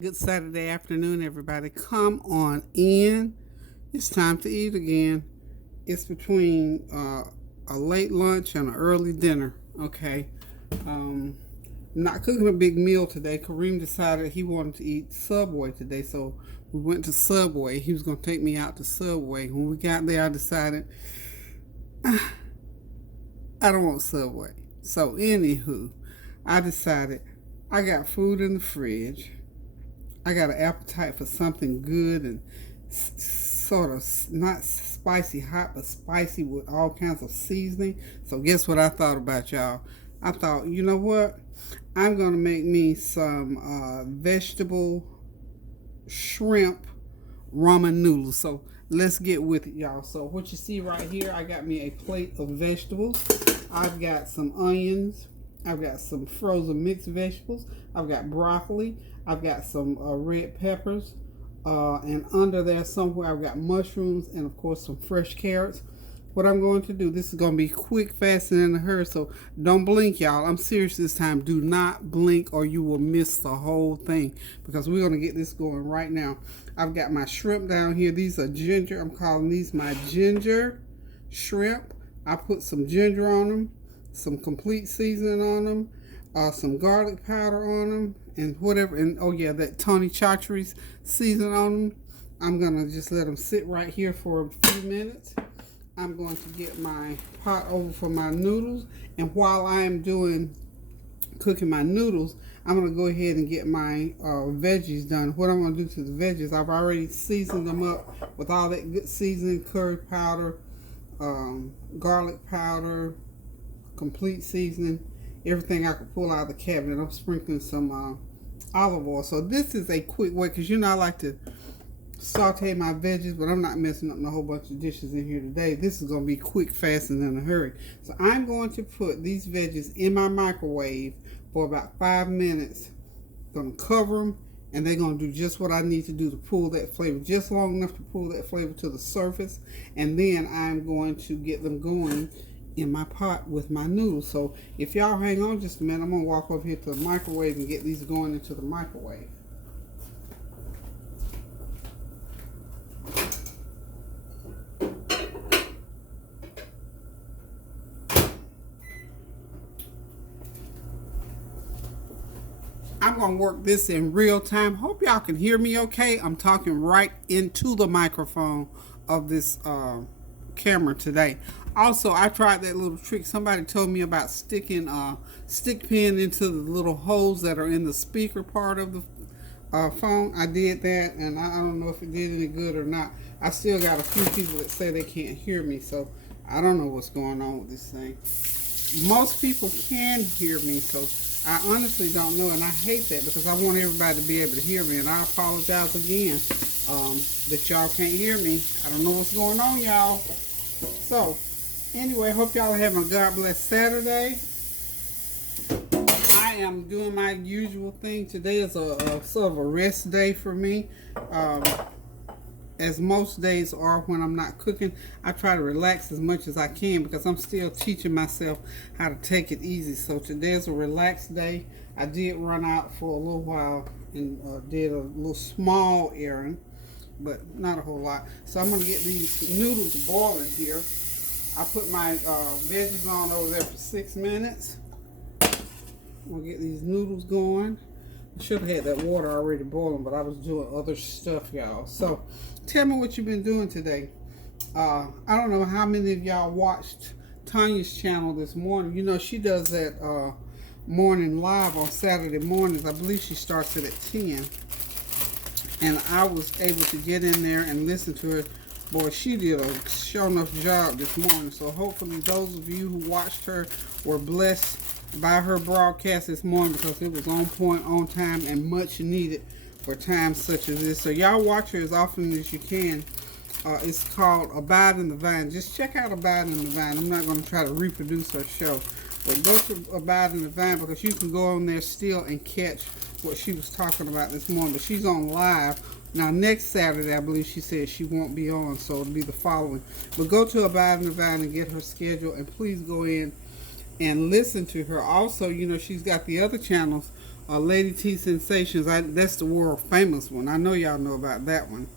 Good Saturday afternoon, everybody. Come on in. It's time to eat again. It's between a late lunch and an early dinner. Okay. Um, I'm not cooking a big meal today. Kareem decided he wanted to eat Subway today, so we went to Subway. He was going to take me out to Subway. When we got there, I decided I don't want Subway. So, anywho, I decided I got food in the fridge. I got an appetite for something good and sort of not spicy hot, but spicy with all kinds of seasoning. So guess what I thought about, y'all? I thought, you know what? I'm going to make me some vegetable shrimp ramen noodles. So let's get with it, y'all. So what you see right here, I got me a plate of vegetables. I've got some onions. I've got some frozen mixed vegetables. I've got broccoli. I've got some red peppers. And under there somewhere I've got mushrooms and of course some fresh carrots. What I'm going to do, this is going to be quick, fast, and in a hurry. So don't blink, y'all. I'm serious this time. Do not blink or you will miss the whole thing because we're going to get this going right now. I've got my shrimp down here. These are ginger. I'm calling these my ginger shrimp. I put some ginger on them, some complete seasoning on them, some garlic powder on them, and whatever. And oh yeah, that Tony Chachere's seasoning on them. I'm gonna just let them sit right here for a few minutes. I'm going to get my pot over for my noodles, and while I am cooking my noodles, I'm gonna go ahead and get my veggies done. What I'm gonna do to the veggies, I've already seasoned them up with all that good seasoning, curry powder, garlic powder, complete seasoning, everything I could pull out of the cabinet. I'm sprinkling some olive oil. So this is a quick way because I like to saute my veggies, but I'm not messing up a whole bunch of dishes in here today. This is going to be quick, fast, and in a hurry. So I'm going to put these veggies in my microwave for about 5 minutes. I'm going to cover them, and they're going to do just what I need to do to pull that flavor, just long enough to pull that flavor to the surface. And then I'm going to get them going in my pot with my noodles. So if y'all hang on just a minute, I'm going to walk over here to the microwave and get these going into the microwave. I'm going to work this in real time. Hope y'all can hear me okay. I'm talking right into the microphone of this camera today. Also, I tried that little trick. Somebody told me about sticking stick pin into the little holes that are in the speaker part of the phone. I did that, and I don't know if it did any good or not. I still got a few people that say they can't hear me, so I don't know what's going on with this thing. Most people can hear me, so I honestly don't know, and I hate that because I want everybody to be able to hear me, and I apologize again that y'all can't hear me. I don't know what's going on, y'all. So, anyway, hope y'all are having a God bless Saturday. I am doing my usual thing. Today is a sort of a rest day for me. As most days are when I'm not cooking, I try to relax as much as I can because I'm still teaching myself how to take it easy. So today's a relaxed day. I did run out for a little while and did a little small errand, but not a whole lot. So I'm going to get these noodles boiling here. I put my veggies on over there for 6 minutes. I'm going to get these noodles going. I should have had that water already boiling, but I was doing other stuff, y'all. So tell me what you've been doing today. I don't know how many of y'all watched Tanya's channel this morning. You know, she does that morning live on Saturday mornings. I believe she starts it at 10. And I was able to get in there and listen to her. Boy, she did a show enough job this morning. So hopefully those of you who watched her were blessed by her broadcast this morning because it was on point, on time, and much needed for times such as this. So y'all watch her as often as you can. It's called Abide in the Vine. Just check out Abide in the Vine. I'm not going to try to reproduce her show, but go to Abide in the Vine because you can go on there still and catch what she was talking about this morning. But she's on live now. Next Saturday, I believe she said she won't be on, so it'll be the following. But go to Abide in the Vine and get her schedule, and please go in and listen to her. Also, you know, she's got the other channels Lady T Sensations. That's the world famous one. I know y'all know about that one.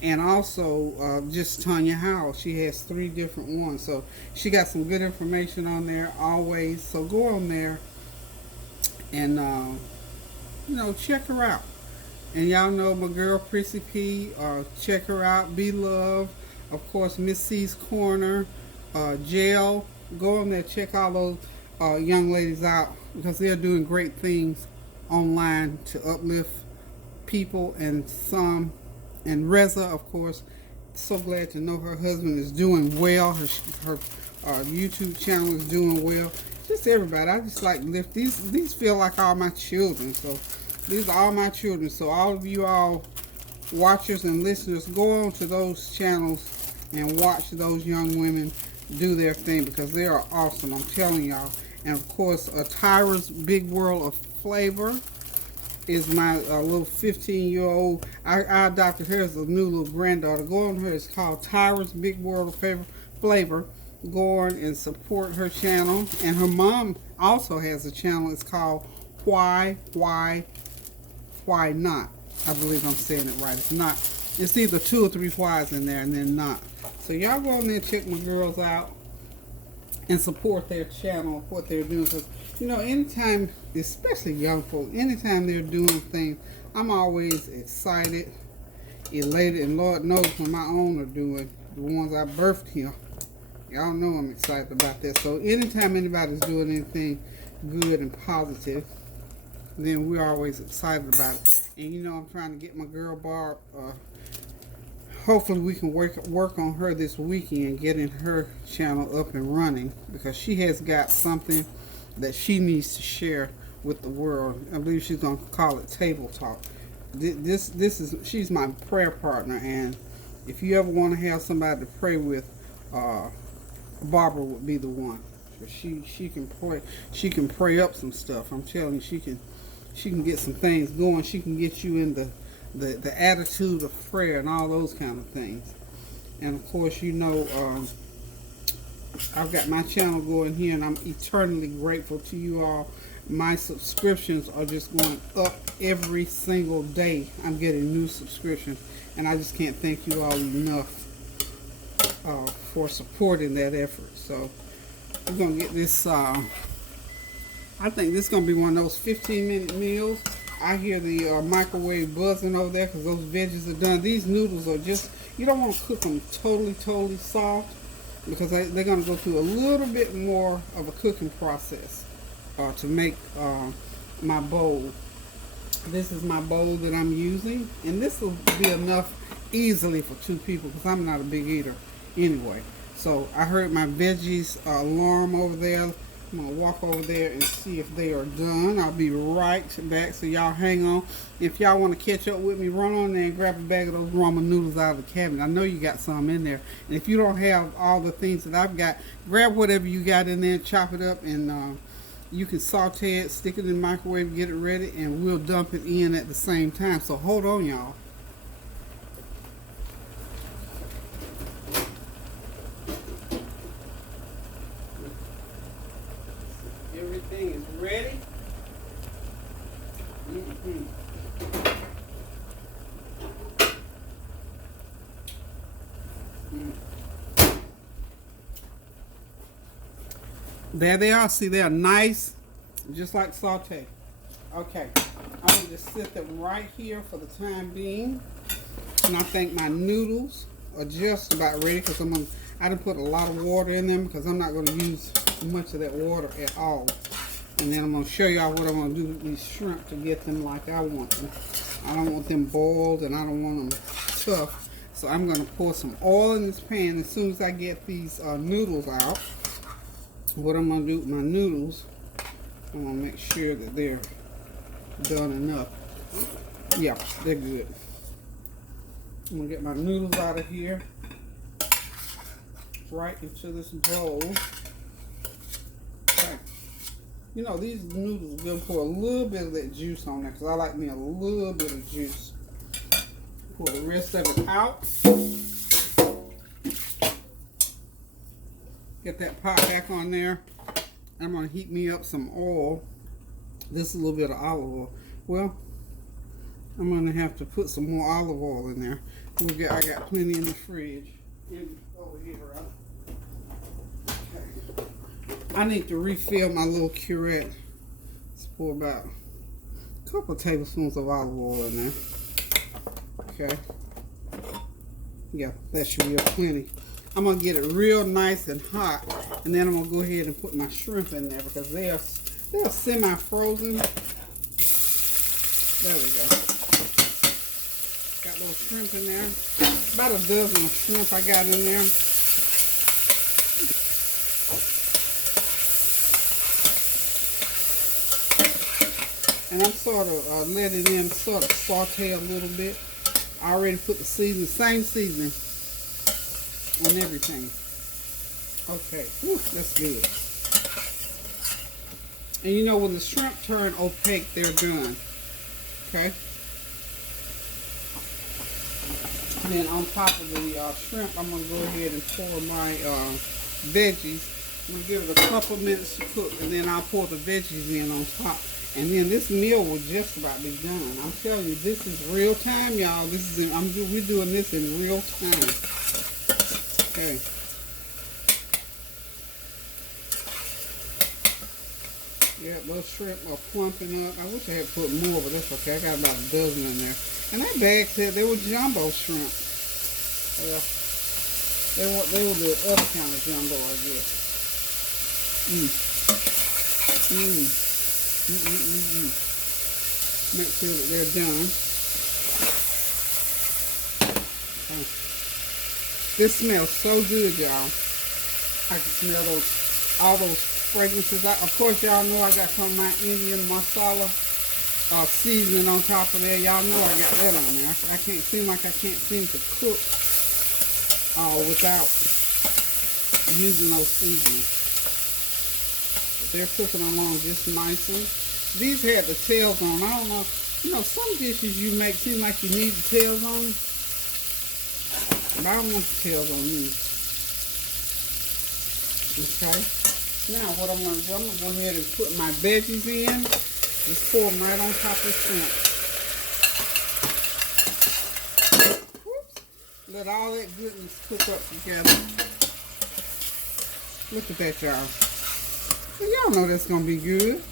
And also just Tanya Howell. She has 3 different ones. So she got some good information on there always. So go on there and check her out. And y'all know my girl Prissy P. Check her out. Be Love. Of course, Miss C's Corner. Jail. Go on there. Check all those young ladies out because they're doing great things online to uplift people and some. And Reza, of course, so glad to know her husband is doing well. Her YouTube channel is doing well. Just everybody. I just like to lift these. These feel like all my children. So these are all my children. So all of you all watchers and listeners, go on to those channels and watch those young women do their thing because they are awesome. I'm telling y'all. And of course, Tyra's Big World of Flavor is my little 15-year-old. I adopted her as a new little granddaughter. Go on her. It's called Tyra's Big World of Flavor. Go on and support her channel. And her mom also has a channel. It's called Why Not. I believe I'm saying it right. It's not. It's either 2 or 3 whys in there and then not. So y'all go on there and check my girls out and support their channel, what they're doing. Because, anytime, especially young folk, anytime they're doing things, I'm always excited, elated, and Lord knows when my own are doing, the ones I birthed here, y'all know I'm excited about that. So anytime anybody's doing anything good and positive, then we're always excited about it. And I'm trying to get my girl Barb, hopefully we can work on her this weekend, getting her channel up and running, because she has got something that she needs to share with the world. I believe she's going to call it Table Talk. She's my prayer partner, and if you ever want to have somebody to pray with, Barbara would be the one. She can pray up some stuff. I'm telling you, she can get some things going. She can get you in the attitude of prayer and all those kind of things. And of course, I've got my channel going here, and I'm eternally grateful to you all. My subscriptions are just going up every single day. I'm getting new subscriptions, and I just can't thank you all enough for supporting that effort. So we're going to get this, I think this is going to be one of those 15-minute meals. I hear the microwave buzzing over there because those veggies are done. These noodles are just, you don't want to cook them totally soft because they're going to go through a little bit more of a cooking process to make my bowl. This is my bowl that I'm using, and this will be enough easily for 2 people because I'm not a big eater anyway. So I heard my Veggies alarm over there. I'm going to walk over there and see if they are done. I'll be right back, so y'all hang on. If y'all want to catch up with me, run on there and grab a bag of those ramen noodles out of the cabinet. I know you got some in there. And if you don't have all the things that I've got, grab whatever you got in there, chop it up, and you can saute it, stick it in the microwave, get it ready, and we'll dump it in at the same time. So hold on, y'all. Everything is ready. There they are. See, they are nice, just like saute. Okay, I'm going to just sit them right here for the time being. And I think my noodles are just about ready because I done put a lot of water in them because I'm not going to use much of that water at all. And then I'm going to show y'all what I'm going to do with these shrimp to get them like I want them. I don't want them boiled and I don't want them tough. So I'm going to pour some oil in this pan as soon as I get these noodles out. What I'm going to do with my noodles, I'm going to make sure that they're done enough. Yeah, they're good. I'm going to get my noodles out of here, right into this bowl. Okay. These noodles, we'll pour a little bit of that juice on there because I like me a little bit of juice. Pour the rest of it out. Get that pot back on there. I'm going to heat me up some oil. This is a little bit of olive oil. Well, I'm gonna have to put some more olive oil in there. I got plenty in the fridge. Over here, right? Okay. I need to refill my little curette. Let's pour about a couple of tablespoons of olive oil in there. Okay. Yeah, that should be plenty. I'm gonna get it real nice and hot, and then I'm gonna go ahead and put my shrimp in there because they're semi-frozen. There we go. Got a little shrimp in there. About a dozen of shrimp I got in there. And I'm sort of letting them sort of saute a little bit. I already put the seasoning, same seasoning on everything. Okay, whew, that's good. And you know when the shrimp turn opaque, they're done. Okay. And then on top of the shrimp, I'm going to go ahead and pour my veggies. I'm going to give it a couple minutes to cook, and then I'll pour the veggies in on top. And then this meal will just about be done. I'm telling you, this is real time, y'all. We're doing this in real time. Okay. Yeah, those shrimp are plumping up. I wish I had put more, but that's okay. I got about a dozen in there. And that bag said they were jumbo shrimp. Well, they were the other kind of jumbo, I guess. Make sure that they're done. Okay. This smells so good, y'all. I can smell all those fragrances. Of course, y'all know I got some of my Indian masala seasoning on top of there. Y'all know I got that on there. I can't seem to cook without using those seasonings. But they're cooking along just nicely. These had the tails on. I don't know. You know, some dishes you make seem like you need the tails on. But I don't want the tails on these. Okay. Now what I'm going to do, I'm going to go ahead and put my veggies in. Just pour them right on top of the shrimp. Whoops. Let all that goodness cook up together. Look at that, y'all. Y'all know that's going to be good.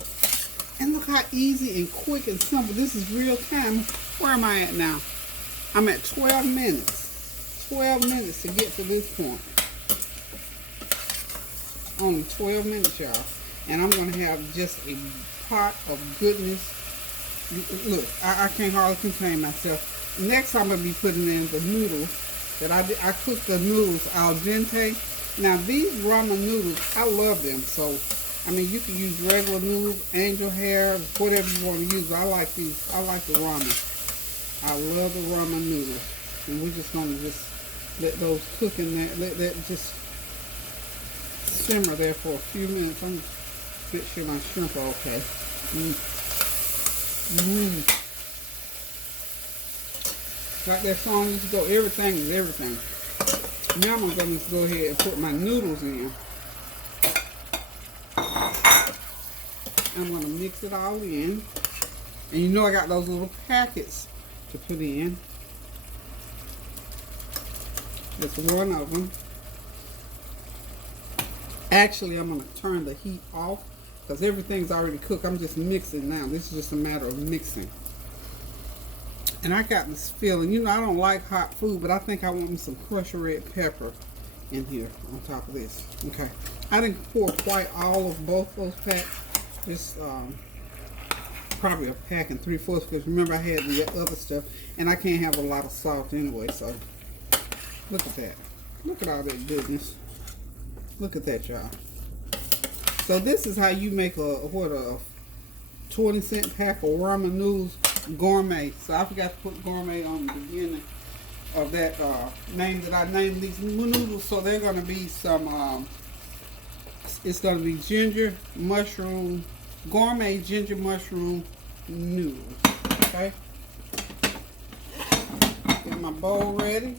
And look how easy and quick and simple. This is real time. Where am I at now? I'm at 12 minutes. 12 minutes to get to this point. Only 12 minutes, y'all. And I'm going to have just a pot of goodness. Look, I can't hardly contain myself. Next, I'm going to be putting in the noodles. I cooked the noodles al dente. Now, these ramen noodles, I love them. So, I mean, you can use regular noodles, angel hair, whatever you want to use. I like these. I like the ramen. I love the ramen noodles. And we're just going to just let those cook in there. Let that just simmer there for a few minutes. I'm make sure my shrimp are okay. Like that song used to go, everything is everything. Now I'm going to go ahead and put my noodles in. I'm going to mix it all in. And you know I got those little packets to put in. That's one of them. Actually, I'm going to turn the heat off because everything's already cooked. I'm just mixing now. This is just a matter of mixing. And I got this feeling, you know, I don't like hot food, but I think I want me some crushed red pepper in here on top of this. Okay. I didn't pour quite all of both those packs. Just probably a pack and 3/4 because remember I had the other stuff and I can't have a lot of salt anyway. So look at that. Look at all that goodness. Look at that, y'all. So this is how you make a 20-cent pack of ramen noodles gourmet. So I forgot to put gourmet on the beginning of that name that I named these noodles. So they're going to be some, it's going to be gourmet ginger mushroom noodles. Okay. Get my bowl ready.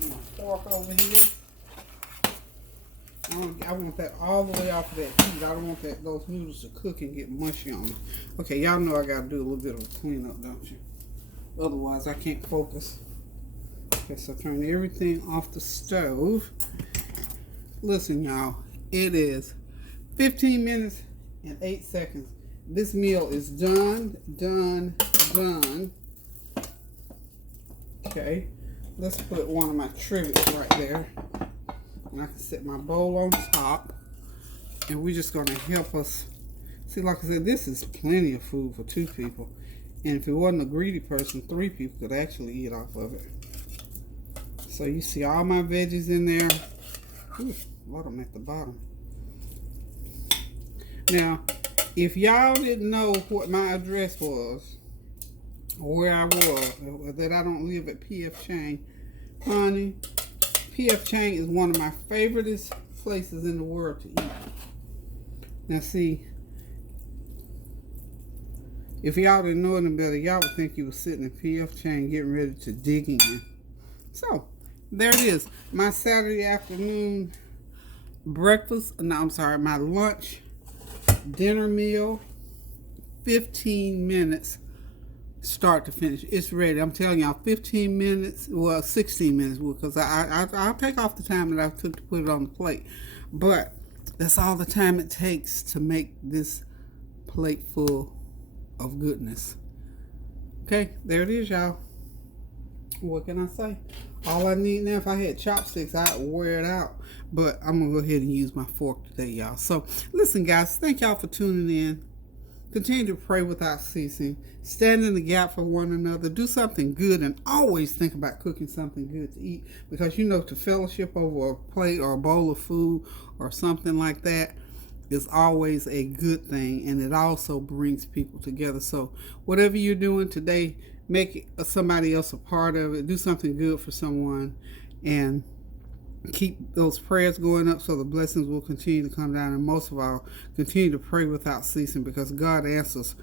Get my fork over here. I want that all the way off of that heat. I don't want those noodles to cook and get mushy on me. Okay, y'all know I gotta do a little bit of a cleanup, don't you? Otherwise, I can't focus. Okay, so turn everything off the stove. Listen, y'all, it is 15 minutes and 8 seconds. This meal is done. Okay, let's put one of my trivets right there. And I can set my bowl on top. And we're just going to help us. See, like I said, this is plenty of food for 2 people. And if it wasn't a greedy person, 3 people could actually eat off of it. So you see all my veggies in there. Ooh, a lot of them at the bottom. Now, if y'all didn't know what my address was, or where I was, or that I don't live at P.F. Chang, honey, P.F. Chang is one of my favoriteest places in the world to eat. Now see, if y'all didn't know any better, y'all would think you were sitting in P.F. Chang getting ready to dig in. So, there it is. My Saturday afternoon breakfast, no, I'm sorry, my lunch, dinner meal, 15 minutes start to finish. It's ready. I'm telling y'all, 15 minutes, well, 16 minutes, because I'll take off the time that I took to put it on the plate. But that's all the time it takes to make this plate full of goodness. Okay, there it is, y'all. What can I say? All I need now, if I had chopsticks, I'd wear it out. But I'm going to go ahead and use my fork today, y'all. So, listen, guys, thank y'all for tuning in. Continue to pray without ceasing. Stand in the gap for one another. Do something good, and always think about cooking something good to eat. Because, you know, to fellowship over a plate or a bowl of food or something like that is always a good thing. And it also brings people together. So, whatever you're doing today, make somebody else a part of it. Do something good for someone. And keep those prayers going up so the blessings will continue to come down. And most of all, continue to pray without ceasing, because God answers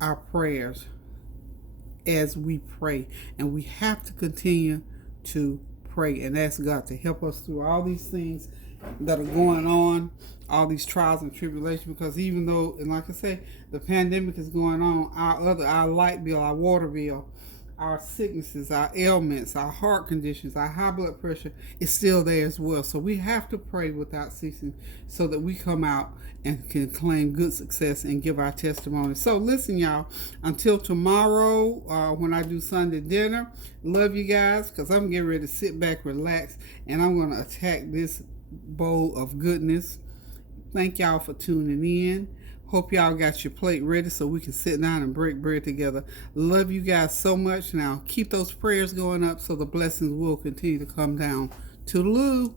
our prayers as we pray. And we have to continue to pray and ask God to help us through all these things that are going on, all these trials and tribulations, because even though, and like I say, the pandemic is going on, our light bill, our water bill, our sicknesses, our ailments, our heart conditions, our high blood pressure is still there as well. So we have to pray without ceasing so that we come out and can claim good success and give our testimony. So listen, y'all, until tomorrow when I do Sunday dinner, love you guys, because I'm getting ready to sit back, relax, and I'm going to attack this bowl of goodness. Thank y'all for tuning in. Hope y'all got your plate ready so we can sit down and break bread together. Love you guys so much. Now, keep those prayers going up so the blessings will continue to come down. Toodaloo.